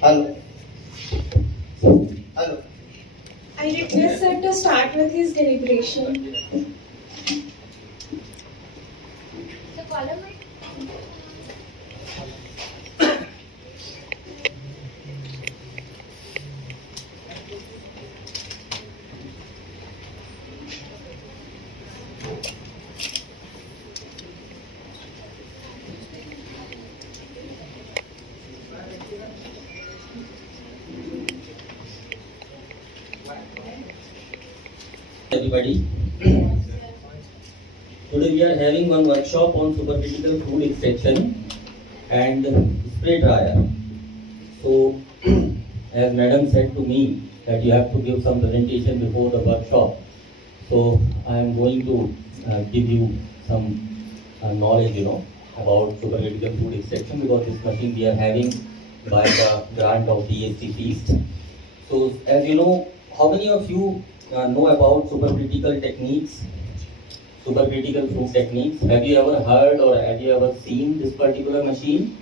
Hello. Hello. I request sir to start with his deliberation. So column it. Everybody, today we are having one workshop on supercritical fluid extraction and spray dryer. So, as madam said to me that you have to give some presentation before the workshop, so I am going to give you some knowledge, about supercritical fluid extraction, because this machine we are having by the grant of DST Feast. So, as you know, how many of you know about supercritical techniques, supercritical fluid techniques? Have you ever heard or have you ever seen this particular machine?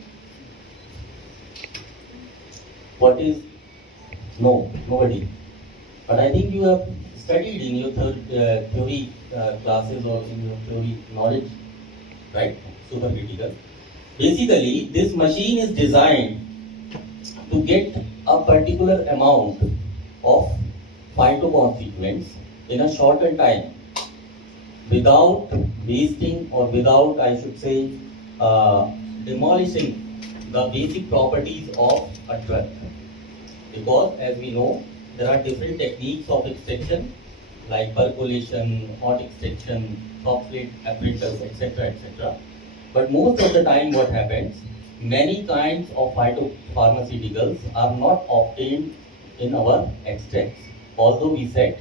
What is? No, nobody. But I think you have studied in your theory classes or in your theory knowledge, right? Supercritical. Basically, this machine is designed to get a particular amount of phytoconstituents in a shorter time without wasting, or without, I should say, demolishing the basic properties of a drug. Because as we know, there are different techniques of extraction like percolation, hot extraction, soft plate apparatus, etc. etc. But most of the time what happens, many kinds of phytopharmaceuticals are not obtained in our extracts. Although we said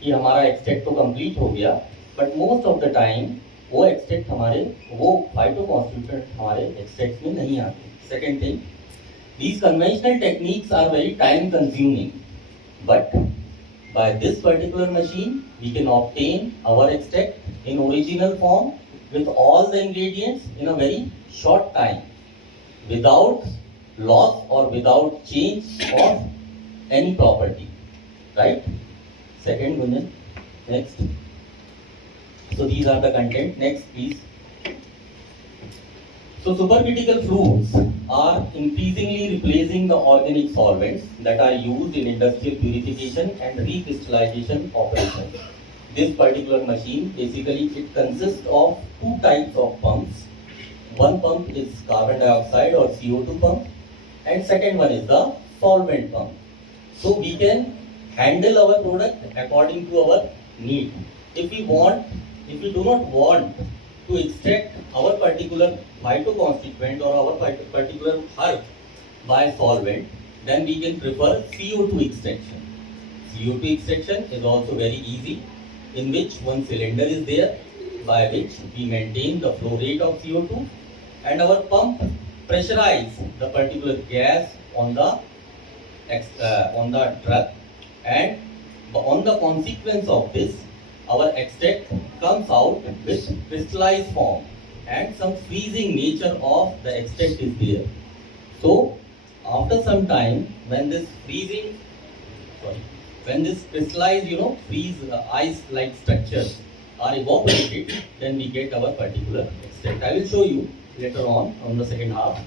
कि हमारा extract तो complete हो गया, but most of the time वो extract हमारे, वो फाइटोकॉन्स्टिट्यूएंट हमारे extract में नहीं आते. Second thing, these conventional techniques are very time consuming, but by this particular machine we can obtain our extract in original form with all the ingredients in a very short time without loss or without change of any property, right? Second, Gunjan. Next. So these are the content. Next, please. So supercritical fluids are increasingly replacing the organic solvents that are used in industrial purification and recrystallization operations. This particular machine, basically it consists of two types of pumps. One pump is carbon dioxide or CO2 pump, and second one is the solvent pump. So we can handle our product according to our need. If we do not want to extract our particular phytoconstituent or our particular herb by solvent, then we can prefer CO2 extraction. CO2 extraction is also very easy, in which one cylinder is there by which we maintain the flow rate of CO2, and our pump pressurize the particular gas on the drug, and on the consequence of this, our extract comes out with crystallized form, and some freezing nature of the extract is there. So after some time, when this crystallized, freeze ice-like structures are evaporated, then we get our particular extract. I will show you later on the second half.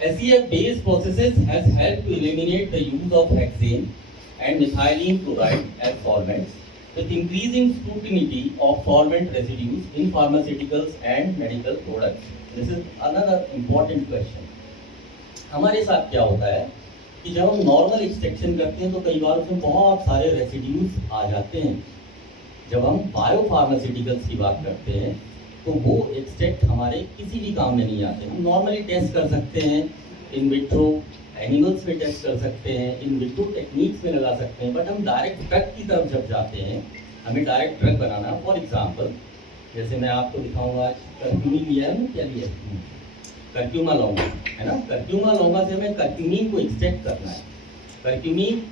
SEF-based processes has helped to eliminate the use of hexane and methylene chloride as solvents, with increasing scrutiny of solvent residues in pharmaceuticals and medical products. This is another important question. हमारे साथ क्या होता है कि जब हम normal extraction करते हैं तो कई बार उसमें बहुत सारे रेसिड्यूज आ जाते हैं. जब हम बायोफार्मास्यूटिकल्स की बात करते हैं तो वो एक्सट्रैक्ट हमारे किसी भी काम में नहीं आते. हम नॉर्मली टेस्ट कर सकते हैं, इन विट्रो एनिमल्स में टेस्ट कर सकते हैं, इन विट्रो टेक्निक्स में लगा सकते हैं, बट हम डायरेक्ट ड्रग की तरफ जब जाते हैं, हमें direct drug banana. For example, जैसे मैं आपको दिखाऊंगा, आज कर्क्यूमिन लिया है, क्या लिया है, कर्क्यूमा लौंगा है ना. कर्क्यूमा लौंगा से हमें कर्क्यूमिन को एक्सट्रैक्ट करना है. कर्क्यूमिन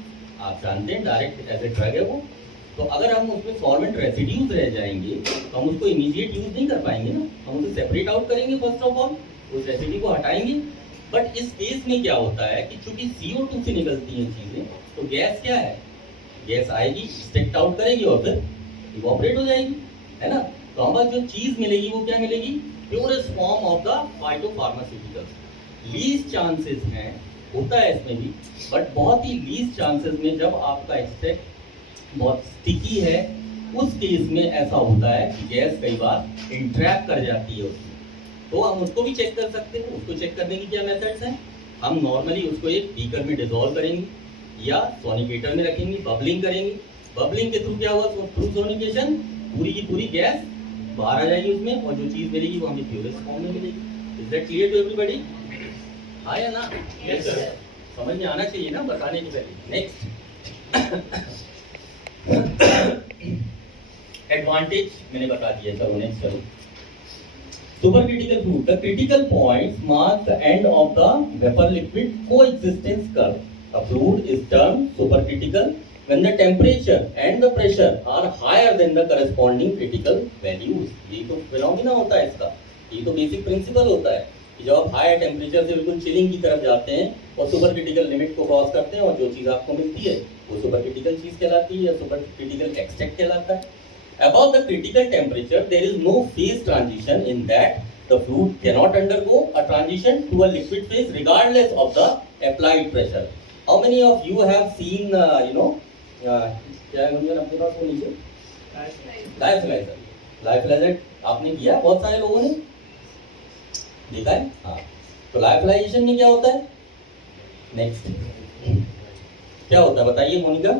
आप जानते हैं डायरेक्ट एज ए ड्रग है वो. तो अगर हम उसमें सॉल्वेंट रेसिड्यूज रह जाएंगे तो हम उसको इमीडिएट यूज नहीं कर पाएंगे ना. हम उसे सेपरेट आउट करेंगे फर्स्ट ऑफ ऑल, उस रेसिड्यू को हटाएंगे, बट इस केस में क्या होता है कि चूंकि CO2 से निकलती हैं चीजें, तो गैस क्या है, गैस आएगी, स्टेक्ट आउट करेगी और फिर इवोपरेट हो जाएगी, है ना। तो हमें जो चीज मिलेगी वो क्या मिलेगी, purest form of the phytopharmaceuticals. Least chances हैं, होता है इसमें भी, बट बहुत ही लीस्ट चांसेस में जब आपका एक्सट्रैक्ट बहुत स्टिकी है, उस केस में ऐसा होता है कि गैस कई बार इंट्रैप कर जाती है उसमें। तो हम उसको भी चेक कर सकते हैं। उसको चेक करने की क्या मेथड्स हैं, हम नॉर्मली उसको एक बीकर में डिसॉल्व करेंगे या सोनिकेटर में रखेंगे, बबलिंग करेंगे। बबलिंग के थ्रू क्या होगा, थ्रू सोनिकेशन पूरी की पूरी गैस बाहर आ जाएगी उसमें, और जो चीज मिलेगी वो हमें प्योरेस्ट फॉर्म में मिलेगी। Is that clear to everybody? हाँ या ना? Yes sir. समझ में आना चाहिए ना बताने की पहले। नेक्स्ट एडवांटेज मैंने बता दिया, चलो नेक्स्ट चलो। Super critical fluid, the critical points mark the end of the vapour liquid coexistence curve. A fluid is termed supercritical when the temperature and the pressure are higher than the corresponding critical values। ये तो phenomena होता है इसका, ये तो basic principle होता है कि जब आप हायर टेम्परेचर से बिल्कुल चिलिंग की तरफ जाते हैं और सुपर क्रिटिकल लिमिट को क्रॉस करते हैं, और जो चीज़ आपको मिलती है वो सुपर क्रिटिकल चीज़ कहलाती है या सुपर क्रिटिकल एक्सट्रैक्ट कहलाता है। Above the critical temperature, there is no phase transition in that the fluid cannot undergo a transition to a liquid phase regardless of the applied pressure। How many of you have seen, क्या है अपने पास वो नीचे लाइफलाइजर, लाइफलाइजर आपने किया, बहुत सारे लोगों ने देखा है। हाँ, तो लाइफलाइजेशन में क्या होता है, नेक्स्ट क्या होता है बताइए मोनिका।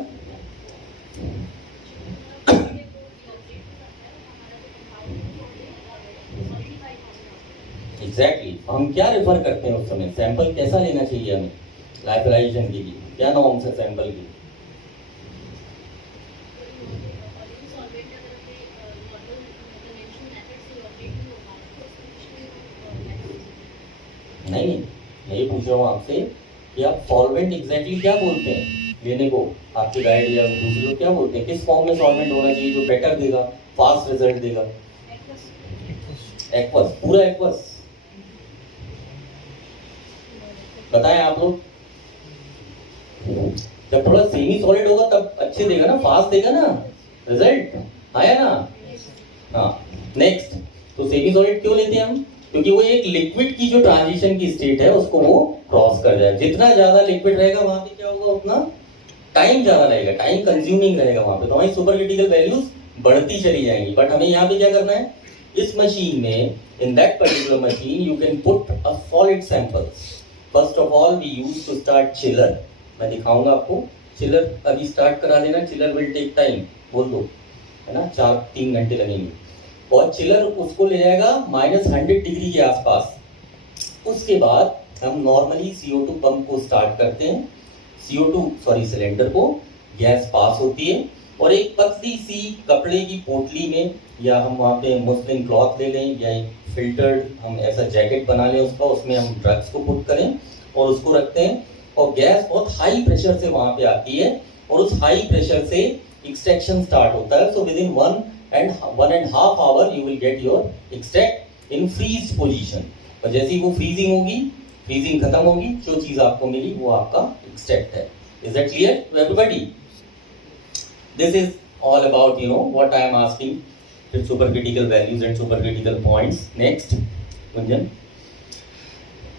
एग्जैक्टली हम क्या रेफर करते हैं उस समय, सैंपल कैसा लेना चाहिए हमें लाइफलाइजेशन के लिए, क्या नॉर्म्स है सैंपल की? नहीं, मैं ये पूछ रहा हूँ आपसे कि आप सॉल्वेंट एग्जैक्टली क्या बोलते हैं लेने को, आपके गाइड या दूसरे लोग क्या बोलते हैं, किस फॉर्म में सॉल्वेंट होना चाहिए जो बेटर देगा, फास्ट रिजल्ट देगा? एक्वस, पूरा एक्वस बताएं आप लोग। जब थोड़ा सेमी सॉलिड होगा तब अच्छे देगा ना, फास्ट देगा ना रिजल्ट, आया ना? हाँ, नेक्स्ट, तो सेमी सॉलिड क्यों लेते हैं हम, क्योंकि वो एक लिक्विड की जो ट्रांजिशन की स्टेट है उसको वो क्रॉस कर जाए। जितना ज्यादा लिक्विड रहेगा वहां पे क्या होगा, उतना टाइम ज्यादा रहेगा, टाइम कंज्यूमिंग रहेगा वहां पे, तो हमारी सुपर क्रिटिकल वैल्यूज बढ़ती चली जाएंगी। बट हमें यहाँ पे क्या करना है, इस मशीन में, in that particular machine you can put a solid samples. First of all we use to start chiller, मैं दिखाऊंगा आपको। चिलर अभी स्टार्ट करा देना, चिलर विल टेक टाइम, बोल दो, है ना, 4-3 घंटे लगेंगे। और चिलर उसको ले जाएगा -100 डिग्री के आसपास। उसके बाद हम नॉर्मली CO2 पंप को स्टार्ट करते हैं, सिलेंडर को, गैस पास होती है और एक पतली सी कपड़े की पोटली में, या हम वहाँ पे मुस्लिन क्लॉथ ले लें या एक फिल्टर्ड हम ऐसा जैकेट बना लें उसका, उसमें हम ड्रग्स को पुट करें और उसको रखते हैं, और गैस बहुत हाई प्रेशर से वहाँ पे आती है और उस हाई प्रेशर से एक्सट्रैक्शन स्टार्ट होता है। So within 1.5 hour you will get your extract in freeze position. और जैसे ही वो फ्रीजिंग होगी, फ्रीजिंग खत्म होगी, जो चीज आपको मिली वो आपका एक्सट्रैक्ट है। Is that clear to everybody? This is all about what I am asking, supercritical values and supercritical points. Next, Gunjan,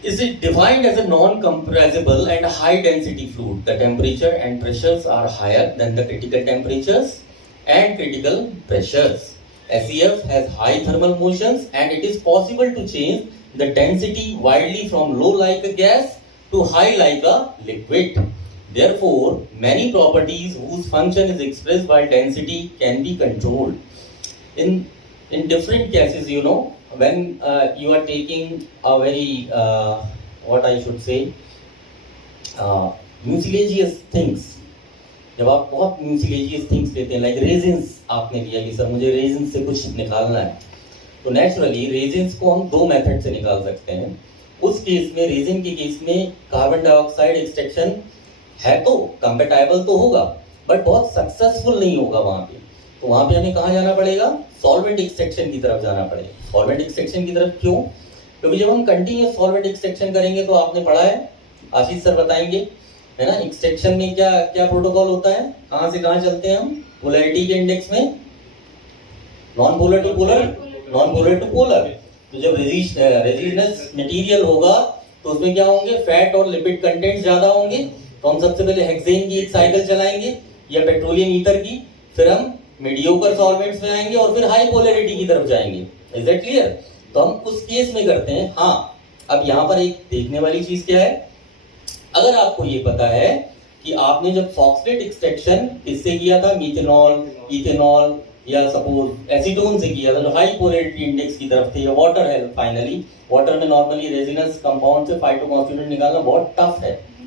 is it defined as a non-compressible and high-density fluid? The temperature and pressures are higher than the critical temperatures and critical pressures. SEF has high thermal motions and it is possible to change the density widely from low like a gas to high like a liquid. Therefore, many properties whose function is expressed by density can be controlled. In different cases, when you are taking a very what I should say mucilaginous things, जब आप बहुत mucilaginous things लेते हैं, like raisins आपने लिया कि sir मुझे raisins से कुछ निकालना है, तो नेचुरली रेजिन्स को हम 2 मेथड से निकाल सकते हैं। उस केस में, रेजिन के केस में कार्बन डाइऑक्साइड एक्सट्रैक्शन है तो कंपैटिबल तो होगा, बट बहुत सक्सेसफुल नहीं होगा वहां पे। तो वहां पे हमें कहाँ जाना पड़ेगा, सॉल्वेंट एक्सट्रैक्शन की तरफ जाना पड़ेगा। सॉल्वेंट एक्सट्रैक्शन की तरफ क्यों? क्योंकि जब हम कंटिन्यूअस सॉल्वेंट एक्सट्रैक्शन करेंगे तो आपने पढ़ा है, आशीष सर बताएंगे, है ना, एक्सट्रैक्शन में क्या क्या प्रोटोकॉल होता है, कहां से कहां चलते हैं हम, पोलैरिटी के इंडेक्स में non polar to polar, non polar to polar. तो जब रेजिस्टेंस मटेरियल होगा तो उसमें क्या होंगे, फैट और लिपिड कंटेंट ज्यादा होंगे। तो हम सबसे पहले हेक्सेन की एक साइकिल चलाएंगे या पेट्रोलियम ईथर की, फिर हम मीडियोकर सॉल्वेंट्स में आएंगे और फिर हाई पोलैरिटी की तरफ जाएंगे। Is that clear? तो हम उस केस में करते हैं। हाँ, अब यहाँ पर एक देखने वाली चीज क्या है, अगर आपको ये पता है कि आपने जब फॉक्सलेट एक्सट्रैक्शन इससे किया था, मीथेनॉल, इथेनॉल या सपोज एसीटोन से किया था, जो हाई पोलैरिटी इंडेक्स की तरफ थे, या वाटर है, फाइनली वाटर में नॉर्मली रेजिनस कंपाउंड से फाइटोकॉन्स्टिट्यूएंट निकालना बहुत टफ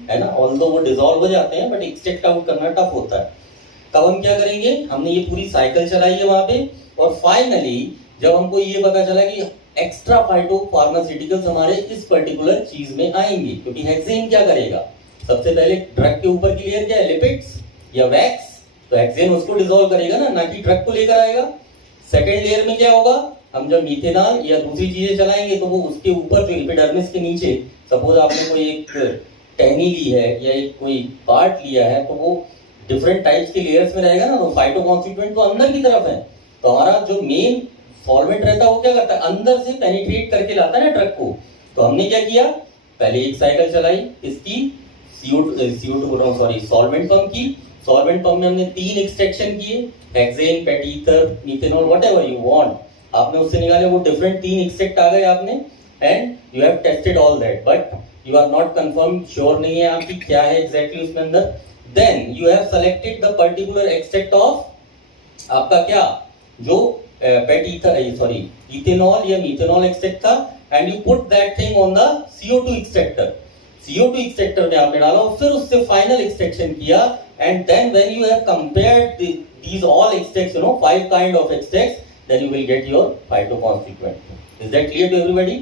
है ना, ऑल्दो वो डिसॉल्व हो जाते हैं बट एक्सट्रैक्ट आउट करना टफ होता है। तब हम क्या करेंगे, हमने ये पूरी साइकिल चलाई है वहां पे, और फाइनली जब हमको ये पता चला कि एक्स्ट्रा फाइटो फार्मास्यूटिकल्स हमारे इस पर्टिकुलर चीज में आएंगे, क्योंकि हेक्सेन क्या करेगा, सबसे पहले ड्रग के ऊपर की लेयर क्या है, लिपिड्स या वैक्स, तो हेक्सेन उसको डिसॉल्व करेगा ना कि ड्रग को लेकर आएगा। सेकेंड लेयर में क्या होगा, हम जब मीथेनॉल या दूसरी चीजें चलाएंगे तो वो उसके ऊपर जो एपिडर्मिस के नीचे, सपोज आपने कोई एक टहनी ली है या एक कोई पार्ट लिया है, तो वो डिफरेंट टाइप्स के लेयर्स में रहेगा ना, तो फाइटोकॉन्स्टिट्यूएंट तो अंदर की तरफ है। तो हमारा जो मेन सॉल्वेंट रहता है वो क्या करता है, अंदर से पेनिट्रेट करके लाता है ना ड्रग को। तो हमने क्या किया, पहले एक साइकिल चलाई इसकी सॉल्वेंट पंप की। सॉल्वेंट पंप में हमने 3 एक्सट्रैक्शन किए, hexane, fat ether, methanol, whatever you want, आपने उससे निकाले, वो डिफरेंट 3 एक्सट्रैक्ट आ गए आपने, and you have tested all that, but you are not confirm, sure नहीं है आपकी क्या है एग्जैक्टली उसके अंदर। Then you have selected the particular extract of आपका क्या, जो इथेनॉल या मीथेनॉल एक्सट्रैक्ट था, and you put that thing on the CO2 extractor. CO2 extractor में आपने डाला और फिर उससे फाइनल एक्सट्रैक्शन किया, and then when you have compared these all extracts, 5 kind of extracts, then you will get your phytoconstituent. Is that clear to everybody?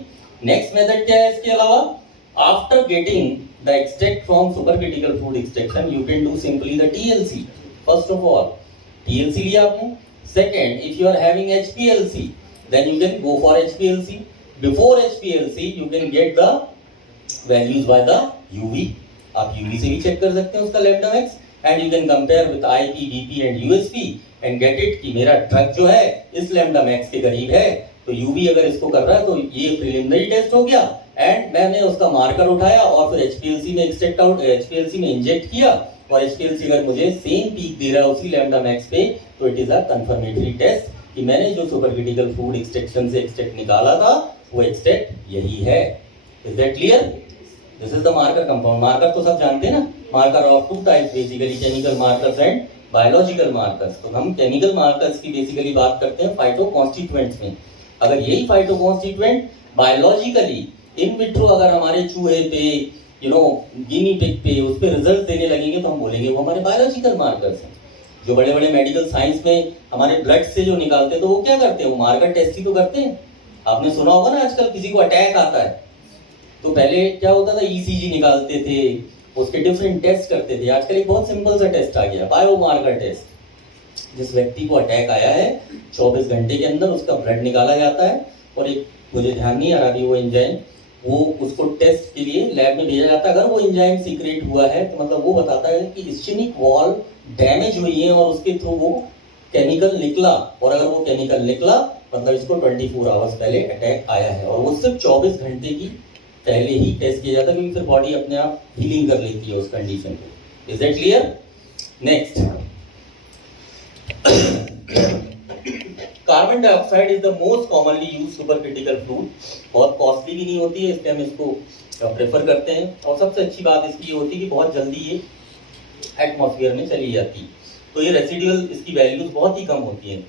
Next method क्या है इसके अलावा, after getting the extract from supercritical fluid extraction, you can do simply the TLC. First of all, TLC लिया आपने. Second, if you are having HPLC, then you can go for HPLC. Before HPLC, you can get the values by the UV. आप UV से भी check कर सकते हैं उसका lambda max, and you can compare with IP, BP and USP and get it कि मेरा drug जो है इस lambda max के करीब है, तो UV अगर इसको कर रहा है तो ये प्रिलिमिनरी टेस्ट हो गया, एंड मैंने उसका मार्कर उठाया और फिर HPLC में एक्सट्रैक्ट आउट, HPLC में इंजेक्ट किया, और HPLC अगर मुझे सेम पीक दे रहा है उसी lambda max पे, तो it is a confirmatory test कि मैंने जो सुपरक्रिटिकल फूड एक्सट्रैक्शन से एक्सट्रैक्ट निकाला था वो एक्सट्रैक्ट यही है। Is that clear? This is the marker compound. Marker तो सब जानते हैं ना, marker of 2 types basically, chemical markers and biological markers. तो हम केमिकल मार्कर्स की बेसिकली बात करते हैं फाइटोकॉन्स्टिट्यूएंट्स में। अगर यही फाइटोकॉन्स्टिट्यूएंट बायोलॉजिकली इन विट्रो अगर हमारे चूहे पे, गिनी पिग पे उस पे रिजल्ट देने लगेंगे तो हम बोलेंगे वो हमारे बायोलॉजिकल मार्कर्स हैं। जो बड़े बड़े मेडिकल साइंस में हमारे ब्लड से जो निकालते हैं तो वो क्या करते हैं, वो मार्कर टेस्ट ही तो करते हैं। आपने सुना होगा ना, आजकल किसी को अटैक आता है तो पहले क्या होता था, ECG निकालते थे, उसके डिफरेंट टेस्ट करते थे। आजकल एक बहुत सिंपल सा टेस्ट आ गया, बायोमार्कर टेस्ट। जिस व्यक्ति को अटैक आया है 24 घंटे के अंदर उसका ब्लड निकाला जाता है, और एक मुझे ध्यान नहीं आ रहा अभी वो एंजाइम, वो उसको टेस्ट के लिए लैब में भेजा जाता है। अगर वो एंजाइम सीक्रेट हुआ है तो मतलब वो बताता है कि इस्चेमिक वॉल डैमेज हुई है और उसके थ्रू वो केमिकल निकला, और अगर वो केमिकल निकला मतलब इसको 24 आवर्स पहले अटैक आया है, और वो सिर्फ 24 घंटे की पहले ही टेस्ट किया जाता है, क्योंकि फिर बॉडी अपने आप हीलिंग कर लेती है उस कंडीशन को। Is that clear? Next, carbon dioxide is the most commonly used supercritical fluid. बहुत कॉस्टली भी नहीं होती है, इसलिए हम इसको प्रेफर करते हैं, और सबसे अच्छी बात इसकी ये होती है कि बहुत जल्दी ये एटमॉस्फेयर में चली जाती है, तो ये रेसिडुअल इसकी वैल्यूज बहुत ही कम होती हैं,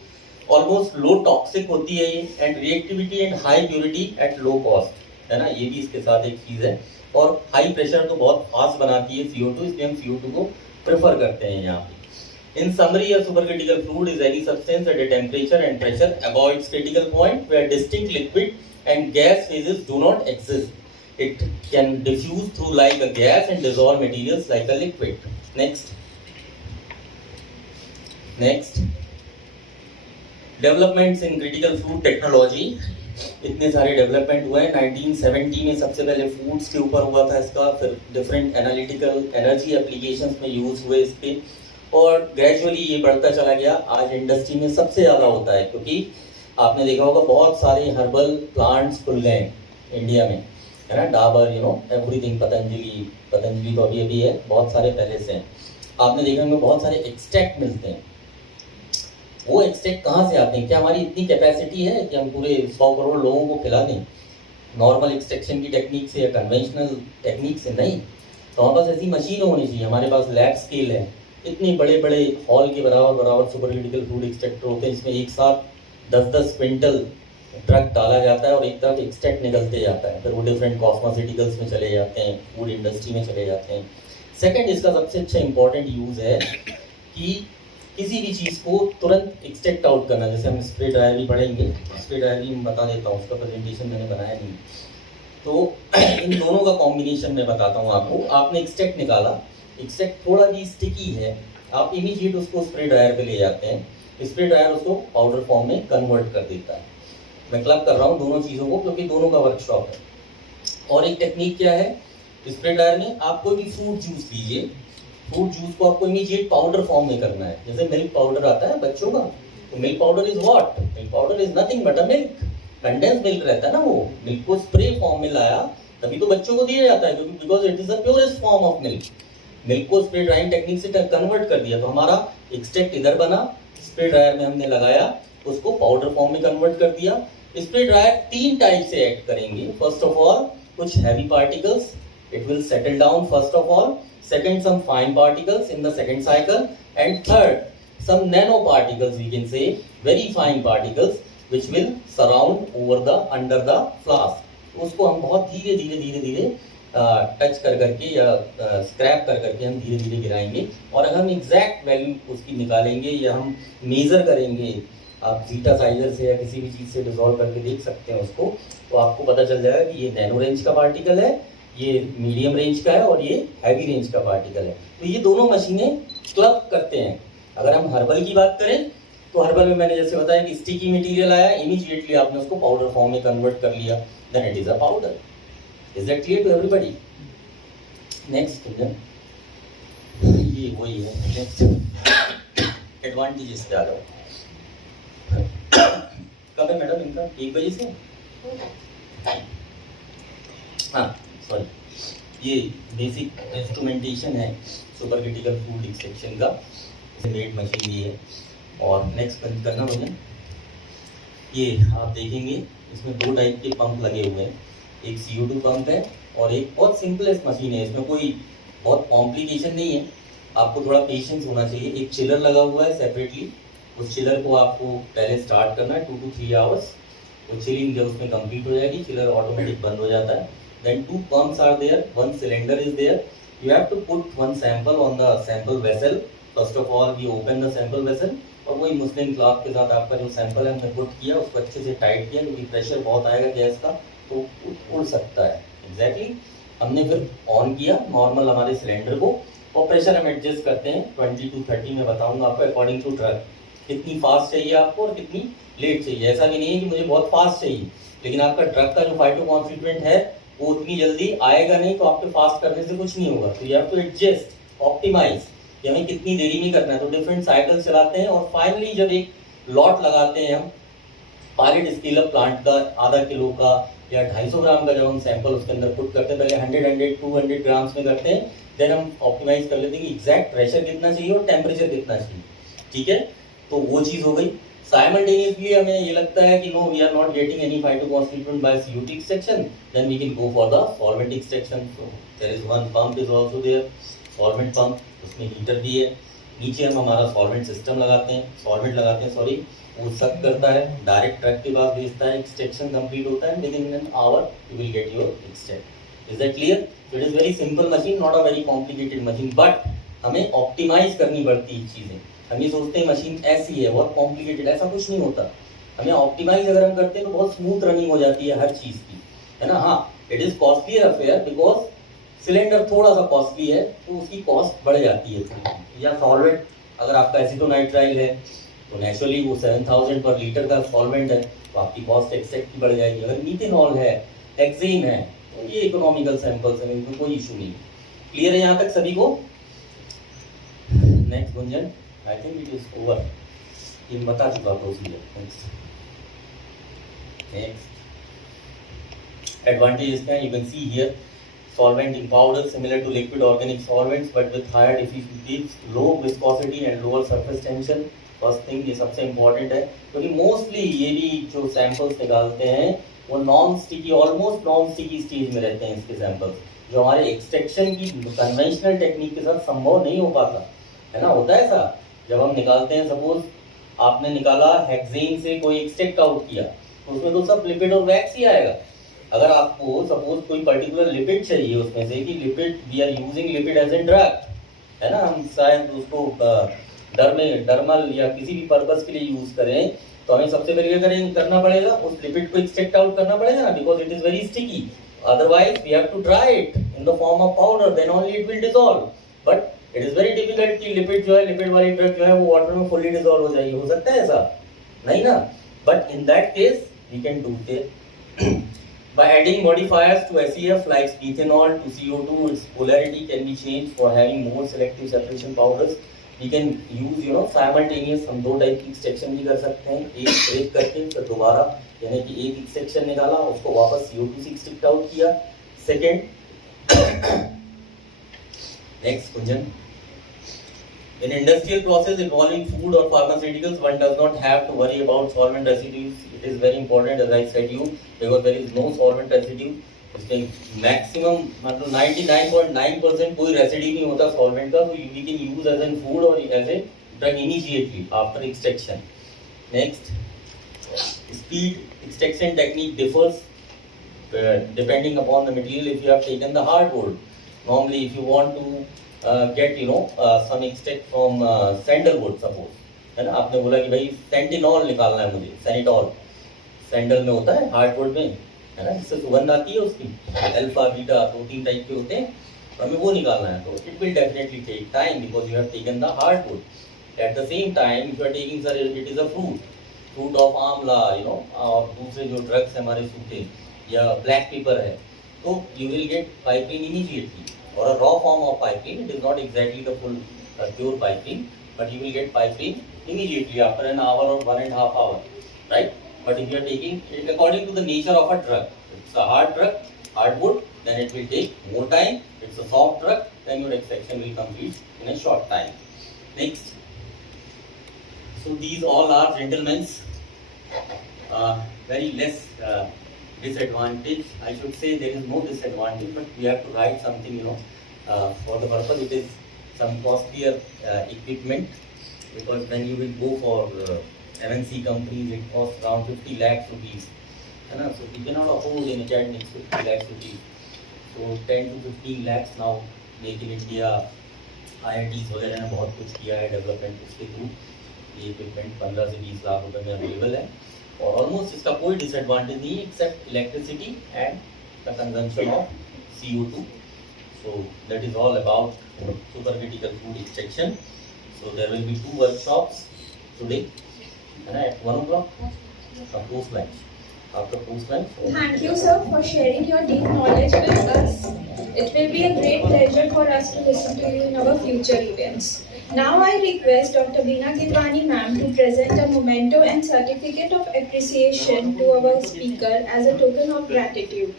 ऑलमोस्ट लो टॉक्सिक होती है ये, and reactivity and high purity at low cost, है ना, ये भी इसके साथ एक चीज है। और हाई प्रेशर तो बहुत फास्ट बनाती है CO2, इसलिए हम CO2 को प्रेफर करते हैं यहाँ पे। In summary, a supercritical fluid is any substance at a temperature and pressure avoids critical point where distinct liquid and gas phases do not exist. It can diffuse through like a gas and dissolve materials like a liquid. Next. Developments in critical fluid technology. इतने सारे development हुए हैं। 1970 में सबसे पहले foods के ऊपर हुआ था इसका, फिर डिफरेंट एनालिटिकल एनर्जी एप्लीकेशंस में यूज हुए इसके, और ग्रेजुअली ये बढ़ता चला गया। आज इंडस्ट्री में सबसे ज़्यादा होता है, क्योंकि आपने देखा होगा बहुत सारे हर्बल प्लांट्स खुल गए हैं इंडिया में, है ना। डाबर, एवरीथिंग, पतंजलि तो अभी अभी है, बहुत सारे पहले से हैं। आपने देखा होगा बहुत सारे एक्सट्रैक्ट मिलते हैं। वो एक्सट्रैक्ट कहाँ से आते हैं? क्या हमारी इतनी कैपेसिटी है कि हम पूरे 100 करोड़ लोगों को खिला दें नॉर्मल एक्सट्रैक्शन की टेक्निक से या कन्वेंशनल टेक्निक से? नहीं। तो हमारे पास ऐसी मशीन होनी चाहिए, हमारे पास लैब स्केल है, इतने बड़े बड़े हॉल के बराबर सुपर क्रिटिकल फूड एक्सट्रैक्टर होते हैं, जिसमें एक साथ 10-10 क्विंटल ड्रग डाला जाता है और एक तरफ एक्सट्रैक्ट निकलते जाता है, फिर वो डिफरेंट कॉस्मेटिकल्स में चले जाते हैं, फूड इंडस्ट्री में चले जाते हैं। सेकंड, इसका सबसे अच्छा इंपॉर्टेंट यूज़ है कि किसी भी चीज़ को तुरंत एक्सट्रैक्ट आउट करना। जैसे हम स्प्रे ड्रायर भी पढ़ेंगे, स्प्रे ड्रायर भी मैं बता देता हूँ, उसका प्रेजेंटेशन मैंने बनाया नहीं। तो इन दोनों का कॉम्बिनेशन मैं बताता हूँ आपको। आपने एक्सट्रैक्ट निकाला, एक्सट्रैक्ट थोड़ा भी स्टिकी है, आप इमीडिएट उसको स्प्रे ड्रायर पे ले जाते हैं, स्प्रे ड्रायर उसको पाउडर फॉर्म में कन्वर्ट कर देता है। मैं क्लब कर रहा हूँ दोनों चीज़ों को, क्योंकि दोनों का वर्कशॉप है। और एक टेक्निक क्या है, स्प्रे ड्रायर में आप कोई भी फ्रूट जूस लीजिए, फ्रूट जूस को आपको इमीडिएट पाउडर फॉर्म में करना है। जैसे मिल्क पाउडर आता है बच्चों का, तो milk powder is what? Milk powder is nothing but a milk, condense milk रहता है ना। वो मिल्क को स्प्रे फॉर्म में लाया, तभी तो बच्चों को दिया जाता है, क्योंकि because it is the purest form of milk. Milk को स्प्रे ड्राइंग टेक्निक से कन्वर्ट कर दिया, तो हमारा एक्सट्रैक्ट इधर बना, स्प्रे ड्रायर में हमने लगाया, उसको पाउडर फॉर्म में कन्वर्ट कर दिया। स्प्रे ड्रायर 3 टाइप से एक्ट करेंगे। फर्स्ट ऑफ ऑल, कुछ heavy particles, it will settle down first of all. Second, some fine particles in the second cycle, and third, some nano particles, we can say very fine particles, which will surround under the flask। उसको हम बहुत धीरे धीरे touch कर करके या scrap कर करके हम धीरे धीरे गिराएंगे। और अगर हम एग्जैक्ट वैल्यू उसकी निकालेंगे या हम मेजर करेंगे, आप जीटा साइजर से या किसी भी चीज़ से डिजोल्व करके देख सकते हैं उसको, तो आपको पता चल जाएगा कि ये नैनो रेंज का पार्टिकल है, ये मीडियम रेंज का है और ये हैवी रेंज का पार्टिकल है। तो ये दोनों मशीनें क्लब करते हैं। अगर हम हर्बल की बात करें, तो हर्बल में मैंने जैसे बताया कि स्टिकी मटेरियल आया, इमीडिएटली आपने उसको पाउडर फॉर्म में कन्वर्ट कर लिया, then it is a powder. Is that clear to everybody? Next, ये वही है। नेक्स्ट एडवांटेजेस पे आ जाओ। कब है मैडम इनका? 1 बजे से? हाँ सॉरी, ये बेसिक इंस्ट्रूमेंटेशन है सुपर क्रिटिकल फूड एक्सट्रैक्शन का, मेड मशीन ये है। और नेक्स्ट करना भैया, ये आप देखेंगे इसमें 2 टाइप के पंप लगे हुए हैं, एक CO2 पंप है और एक बहुत सिंपलेस्ट मशीन है, इसमें कोई बहुत कॉम्प्लिकेशन नहीं है, आपको थोड़ा पेशेंस होना चाहिए। एक चिलर लगा हुआ है सेपरेटली, उस चिलर को आपको पहले स्टार्ट करना है 2 to 3 आवर्स। वो चिलिंग जब उसमें कंप्लीट हो जाएगी, चिलर ऑटोमेटिक बंद हो जाता है। Then 2 pumps are there, 1 cylinder is there. You have to put 1 sample on the sample vessel. First of all, we open the sample vessel और वही मुस्लिम क्लॉथ के साथ आपका जो सैंपल है हमने पुट किया, उसको अच्छे से टाइट किया, क्योंकि प्रेशर बहुत आएगा गैस का तो उड़ सकता है। एग्जैक्टली हमने फिर ऑन किया नॉर्मल हमारे सिलेंडर को, और प्रेशर हम एडजस्ट करते हैं 20 to 30 में बताऊंगा आपको, अकॉर्डिंग टू ड्रग कितनी फास्ट चाहिए आपको और कितनी लेट चाहिए। ऐसा भी नहीं है कि मुझे बहुत फास्ट चाहिए, लेकिन आपका ड्रग का जो फाइटो कॉन्स्टिट्यूएंट है वो उतनी जल्दी आएगा नहीं, तो आपके फास्ट करने से कुछ नहीं होगा। तो you have to adjust, optimize कि हमें कितनी देरी में करना है। तो डिफरेंट साइकिल चलाते हैं और फाइनली जब एक लॉट लगाते हैं हम पायलट स्केल अप प्लांट का, आधा किलो का या 250 ग्राम का, जब हम सैंपल उसके अंदर पुट करते हैं, पहले 100, 200 ग्राम्स में करते हैं, देन हम ऑप्टिमाइज कर लेते हैं कि एग्जैक्ट प्रेशर कितना चाहिए और टेम्परेचर कितना चाहिए। ठीक है, तो वो चीज़ हो गई। Simultaneously हमें ये लगता है कि no, we are not getting any phytoconstituent by CO2 extraction, then we can go for the solvent extraction. So there is one pump is also there, solvent pump, उसमें हीटर भी है। नीचे हम हमारा solvent system लगाते हैं, sorry, वो सक करता है, डायरेक्ट ट्रक के पास भेजता है, एक्सट्रैक्शन कंप्लीट होता है, within an hour you will get your extract. Is that clear? So it is very simple machine, not a very complicated machine, but हमें ऑप्टिमाइज करनी पड़ती है चीज़ें। हम ये सोचते हैं मशीन ऐसी है बहुत कॉम्प्लिकेटेड, ऐसा कुछ नहीं होता। हमें ऑप्टिमाइज अगर हम करते हैं तो बहुत स्मूथ रनिंग हो जाती है हर चीज़ की, है ना। हाँ, it is costlier affair because cylinder थोड़ा सा कॉस्टली है, तो उसकी कॉस्ट बढ़ जाती है। या सॉल्वेंट, अगर आपका एसिटोनाइट्राइल है तो नेचुरली वो 7000 पर लीटर का सॉल्वेंट है, तो आपकी कॉस्ट एक्सट्रैक्ट की बढ़ जाएगी। अगर मीथेनॉल है, हेक्सेन है, तो ये इकोनॉमिकल सैंपल्स हैं, इनमें कोई इशू नहीं। क्लियर है यहाँ तक सभी को? Next Gunjan, I think it is over, ये बता चुका procedure. Next advantages can you can see here, solvent in powder similar to liquid organic solvents but with higher diffusivity, low viscosity and lower surface tension। First thing, ये सबसे important है, क्योंकि mostly ये भी जो सैंपल्स निकालते हैं वो non sticky, almost non sticky stage में रहते हैं इसके सैंपल्स, जो हमारे एक्सट्रैक्शन की कन्वेंशनल टेक्निक के साथ संभव नहीं हो पाता है ना। होता है ऐसा, जब हम निकालते हैं, सपोज आपने निकाला हेक्सेन से कोई एक्सट्रैक्ट आउट किया, तो उसमें तो सब लिपिड और वैक्स ही आएगा। अगर आपको सपोज कोई पर्टिकुलर लिपिड चाहिए उसमें से, कि lipid we are using lipid as a drug, है ना, हम शायद उसको डर्मल या किसी भी पर्पस के लिए यूज करें, तो हमें सबसे पहले करना पड़ेगा उस लिपिड को एक्सट्रैक्ट आउट करना पड़ेगा ना, because it is very sticky. Otherwise we have to dry it in the form of powder, then only it will dissolve. But it is very difficult कि लिपिड जो है, लिपिड वाली drug जो है वो वाटर में फुल्ली डिसॉल्व हो जाएगी। हो सकता है ऐसा? नहीं ना। But in that case we can do it by adding modifiers to SEF like methanol to CO2, its polarity can be changed for having more selective separation powders। We can use simultaneous, हम दो type की extraction भी कर सकते हैं, एक break करके फिर दोबारा, यानी कि एक एक्सट्रैक्शन निकाला, उसको वापस CO2 से एक्सट्रैक्ट आउट किया। Second, next question, in industrial process involving food or pharmaceuticals, one does not have to worry about solvent residues। It is very important, as I said you, because there is no solvent residue। इसमें maximum मतलब 99.9% कोई residue नहीं होता solvent का, तो we can use as in food or as a drug immediately after extraction। Next, speed extraction technique differs depending upon the material। If you have taken the hardwood, normally if you want to get some extract from sandalwood suppose, है ना, आपने बोला कि भाई सेंटिनॉल निकालना है मुझे, सैनिटॉल sandal में होता है, हार्डवुड में, है ना, जिससे सुगंध आती है उसकी, अल्फा बीटा 2-3 टाइप के होते हैं, हमें वो निकालना है, तो it will definitely take time because you have taken the hardwood. At the same time if you are taking sir it is a fruit of amla, और दूसरे जो ड्रग्स हमारे सूखे या ब्लैक पेपर है, तो you will get piperine immediately, or a raw form of piperine। It is not exactly the full pure piperine, but you will get piperine immediately after an hour or 1.5 hours, right? But if you are taking it according to the nature of a drug, it's a hard drug, hardwood, then it will take more time. It's a soft drug, then your extraction will complete in a short time। Next, so these all are gentlemen's very less disadvantage। I should say there is no disadvantage, but we have to write something, for the purpose it is some costlier equipment, because when you will go for MNC companies it costs around 50 lakhs rupees, है ना, so we cannot afford in academics 50 lakhs rupees, so 10 to 15 lakhs now make in India। IITs वगैरह ने बहुत कुछ किया है development उसके through, ये इक्विपमेंट 15 से 20 लाख रुपए में अवेलेबल है, और ऑलमोस्ट इसका कोई डिसएडवांटेज नहीं except electricity and the consumption of CO2। So that is all about supercritical food extraction. So there will be 2 workshops today, है ना, at 1 o'clock post lunch, after post lunch। Thank you, sir, for sharing your deep knowledge with us. It will be a great pleasure for us to listen to you in our future events. Now I request Dr. Beena Gidwani ma'am to present a memento and certificate of appreciation to our speaker as a token of gratitude।